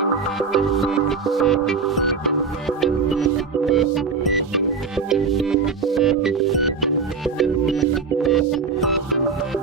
Thank you.